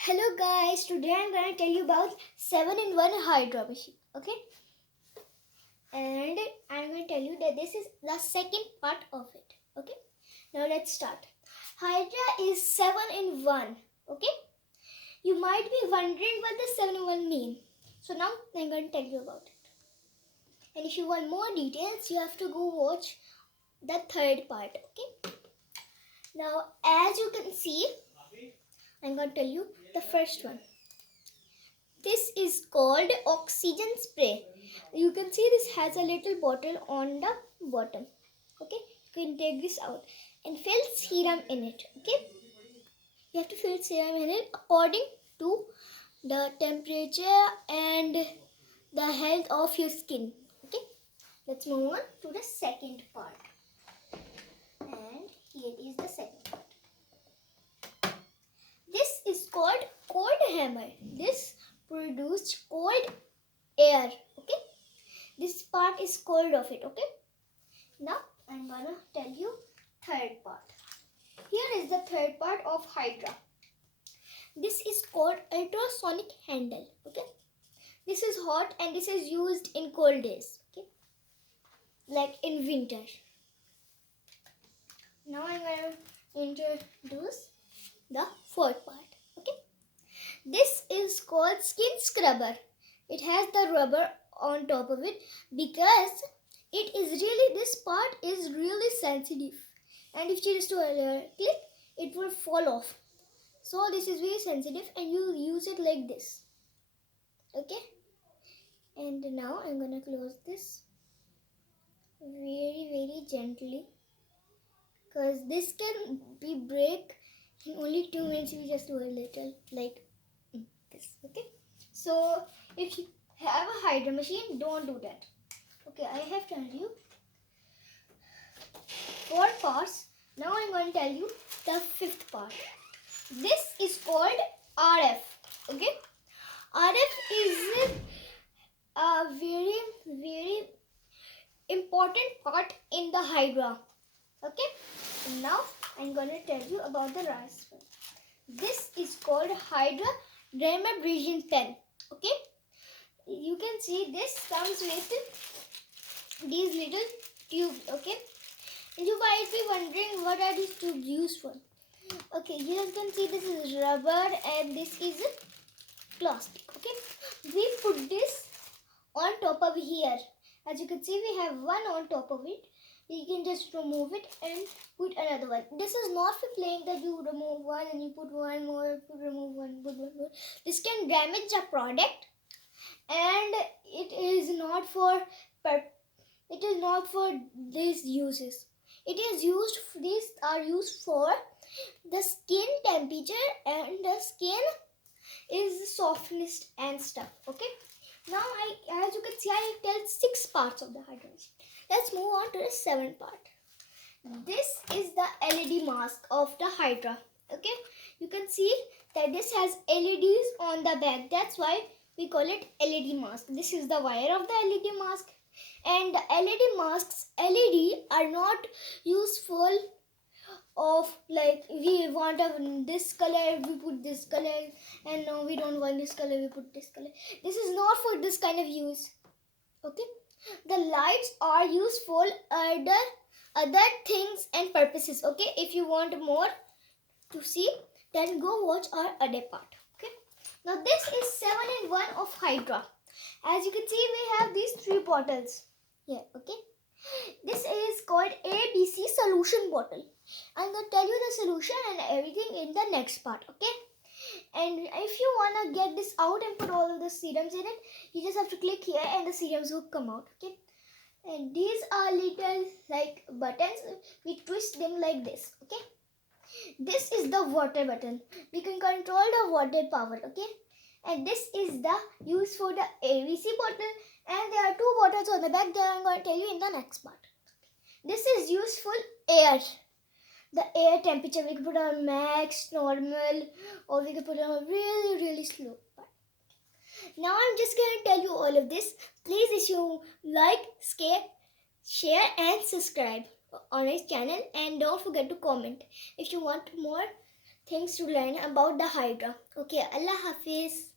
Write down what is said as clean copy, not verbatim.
Hello guys, today I'm going to tell you about 7-in-1 Hydra machine, okay? And I'm going to tell you that this is the second part of it, okay? Now let's start. Hydra is 7-in-1, okay? You might be wondering what the 7-in-1 mean. So now I'm going to tell you about it. And if you want more details, you have to go watch the third part, okay? Now as you can see, I'm going to tell you the first one. This is called oxygen spray. You can see this has a little bottle on the bottom. Okay, you can take this out and fill serum in it. Okay, you have to fill serum in it according to the temperature and the health of your skin. Okay, let's move on to the second part. And here is the second part. This is called cold hammer. This produced cold air. Okay, this part is cold of it. Okay, now I'm gonna tell you third part. Here is the third part of Hydra. This is called ultrasonic handle. Okay, this is hot and this is used in cold days. Okay, like in winter. Now I'm gonna introduce the fourth part. Okay, this is called skin scrubber. It has the rubber on top of it because it is really, this part is really sensitive, and if you just do a click, it will fall off. So this is very sensitive and you use it like this. Okay, and now I'm gonna close this very gently because this can be break in only 2 minutes if you just do a little like this. Okay, so if you have a Hydra machine, don't do that. Okay, I have told you 4 parts. Now I'm going to tell you the fifth part. This is called RF. Okay, RF is a very important part in the Hydra. Okay, and now I'm going to tell you about the last one. This is called Hydra regimen pen. Okay, you can see this comes with these little tubes. Okay, and you might be wondering what are these tubes used for. Okay, you can see this is rubber and this is plastic. Okay, we put this on top of here. As you can see, we have one on top of it. You can just remove it and put another one. This is not for playing that you remove one and you put one more, remove one, put one more. This can damage the product, and it is not for these uses. It is used. These are used for the skin temperature and the skin is softness and stuff. Okay. Now as you can see, I tell 6 parts of the Hydra machine. Let's move on to the 7th part. This is the LED mask of the Hydra. Okay, you can see that this has LEDs on the back. That's why we call it LED mask. This is the wire of the LED mask, and the LED masks, LED are not useful of like we want this color, we put this color, and no, we don't want this color, we put this color. This is not for this kind of use. Okay, the lights are used for other things and purposes. Okay, if you want more to see, then go watch our other part. Okay, now this is 7-in-1 of Hydra. As you can see, we have these 3 bottles here. Okay, this is called ABC solution bottle. I'm going to tell you the solution and everything in the next part. Okay, and if you want to get this out and put all of the serums in it, you just have to click here and the serums will come out. Okay, and these are little like buttons. We twist them like this. Okay, this is the water button. We can control the water power. Okay, and this is the use for the ABC bottle, and there are 2 bottles on the back that I'm going to tell you in the next part. This is useful air. The air temperature, we can put on max, normal, or we can put on really slow. Now I'm just going to tell you all of this. Please, if you like, share and subscribe on his channel, and don't forget to comment if you want more things to learn about the Hydra. Okay, Allah Hafiz.